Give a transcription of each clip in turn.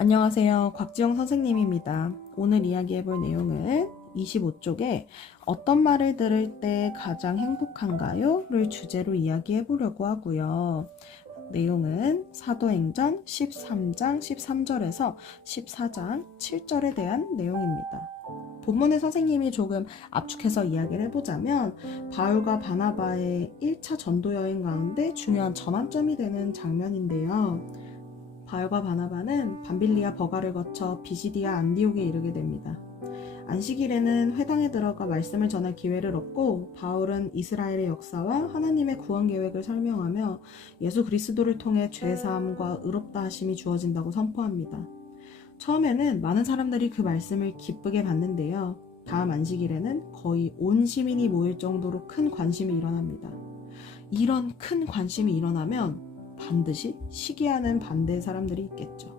안녕하세요. 곽지영 선생님입니다. 오늘 이야기해볼 내용은 25쪽에 어떤 말을 들을 때 가장 행복한가요? 를 주제로 이야기해보려고 하고요. 내용은 사도행전 13장 13절에서 14장 7절에 대한 내용입니다. 본문의 선생님이 조금 압축해서 이야기를 해보자면 바울과 바나바의 1차 전도 여행 가운데 중요한 전환점이 되는 장면인데요. 바울과 바나바는 밤빌리아 버가를 거쳐 비시디아 안디옥에 이르게 됩니다. 안식일에는 회당에 들어가 말씀을 전할 기회를 얻고 바울은 이스라엘의 역사와 하나님의 구원 계획을 설명하며 예수 그리스도를 통해 죄사함과 의롭다 하심이 주어진다고 선포합니다. 처음에는 많은 사람들이 그 말씀을 기쁘게 받는데요. 다음 안식일에는 거의 온 시민이 모일 정도로 큰 관심이 일어납니다. 이런 큰 관심이 일어나면 반드시 시기하는 반대의 사람들이 있겠죠.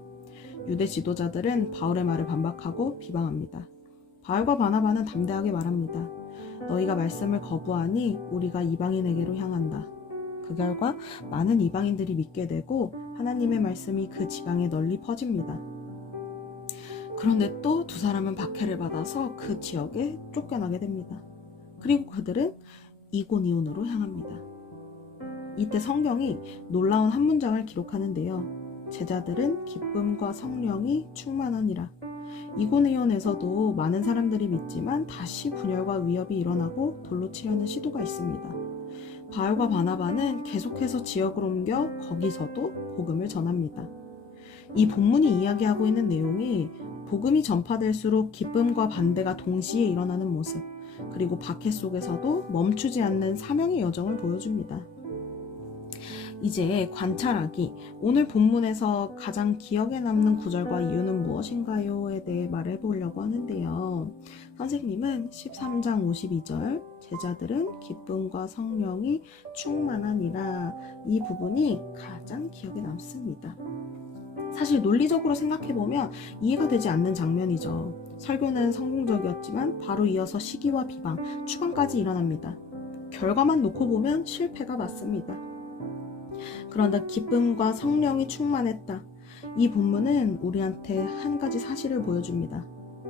유대 지도자들은 바울의 말을 반박하고 비방합니다. 바울과 바나바는 담대하게 말합니다. 너희가 말씀을 거부하니 우리가 이방인에게로 향한다. 그 결과 많은 이방인들이 믿게 되고 하나님의 말씀이 그 지방에 널리 퍼집니다. 그런데 또 두 사람은 박해를 받아서 그 지역에 쫓겨나게 됩니다. 그리고 그들은 이고니온으로 향합니다. 이때 성경이 놀라운 한 문장을 기록하는데요. 제자들은 기쁨과 성령이 충만하니라. 이고니온에서도 많은 사람들이 믿지만 다시 분열과 위협이 일어나고 돌로 치려는 시도가 있습니다. 바울과 바나바는 계속해서 지역을 옮겨 거기서도 복음을 전합니다. 이 본문이 이야기하고 있는 내용이 복음이 전파될수록 기쁨과 반대가 동시에 일어나는 모습, 그리고 박해 속에서도 멈추지 않는 사명의 여정을 보여줍니다. 이제 관찰하기, 오늘 본문에서 가장 기억에 남는 구절과 이유는 무엇인가요?에 대해 말해보려고 하는데요. 선생님은 13장 52절, 제자들은 기쁨과 성령이 충만하니라, 이 부분이 가장 기억에 남습니다. 사실 논리적으로 생각해보면 이해가 되지 않는 장면이죠. 설교는 성공적이었지만 바로 이어서 시기와 비방, 추방까지 일어납니다. 결과만 놓고 보면 실패가 맞습니다. 그런데 기쁨과 성령이 충만했다. 이 본문은 우리한테 한 가지 사실을 보여줍니다.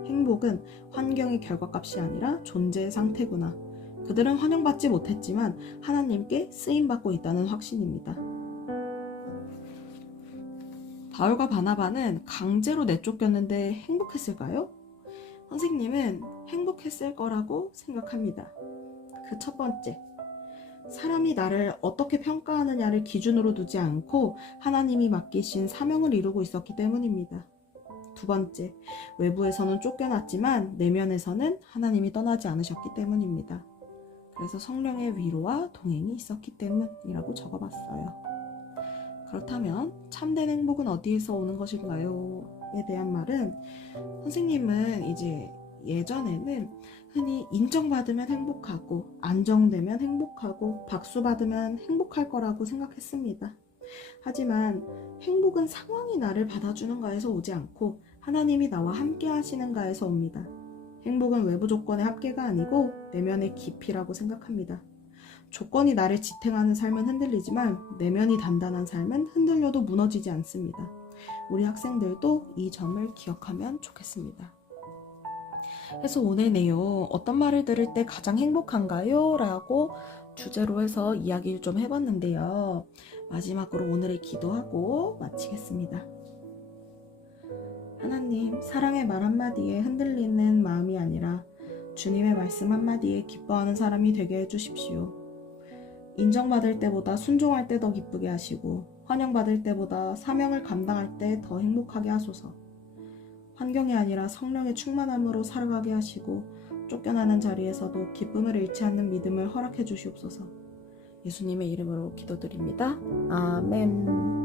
행복은 환경의 결과값이 아니라 존재의 상태구나. 그들은 환영받지 못했지만 하나님께 쓰임받고 있다는 확신입니다. 바울과 바나바는 강제로 내쫓겼는데 행복했을까요? 선생님은 행복했을 거라고 생각합니다. 그 첫 번째, 사람이 나를 어떻게 평가하느냐를 기준으로 두지 않고 하나님이 맡기신 사명을 이루고 있었기 때문입니다. 두 번째, 외부에서는 쫓겨났지만 내면에서는 하나님이 떠나지 않으셨기 때문입니다. 그래서 성령의 위로와 동행이 있었기 때문이라고 적어봤어요. 그렇다면 참된 행복은 어디에서 오는 것인가요? 에 대한 말은, 선생님은 이제 예전에는 흔히 인정받으면 행복하고 안정되면 행복하고 박수받으면 행복할 거라고 생각했습니다. 하지만 행복은 상황이 나를 받아주는가에서 오지 않고 하나님이 나와 함께 하시는가에서 옵니다. 행복은 외부 조건의 합계가 아니고 내면의 깊이라고 생각합니다. 조건이 나를 지탱하는 삶은 흔들리지만 내면이 단단한 삶은 흔들려도 무너지지 않습니다. 우리 학생들도 이 점을 기억하면 좋겠습니다. 그래서 오늘 내용, 어떤 말을 들을 때 가장 행복한가요? 라고 주제로 해서 이야기를 좀 해봤는데요. 마지막으로 오늘의 기도하고 마치겠습니다. 하나님, 사랑의 말 한마디에 흔들리는 마음이 아니라 주님의 말씀 한마디에 기뻐하는 사람이 되게 해주십시오. 인정받을 때보다 순종할 때 더 기쁘게 하시고 환영받을 때보다 사명을 감당할 때 더 행복하게 하소서. 환경이 아니라 성령의 충만함으로 살아가게 하시고 쫓겨나는 자리에서도 기쁨을 잃지 않는 믿음을 허락해 주시옵소서. 예수님의 이름으로 기도드립니다. 아멘.